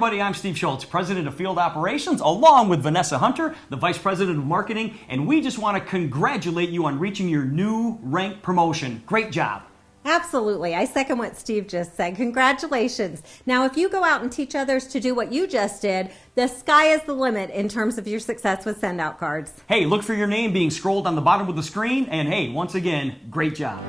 everybody, I'm Steve Schultz, President of Field Operations, along with Vanessa Hunter, the Vice President of Marketing, and we just want to congratulate you on reaching your new rank promotion. Great job. Absolutely. I second what Steve just said. Congratulations. Now, if you go out and teach others to do what you just did, the sky is the limit in terms of your success with send-out cards. Hey, look for your name being scrolled on the bottom of the screen, and hey, once again, great job.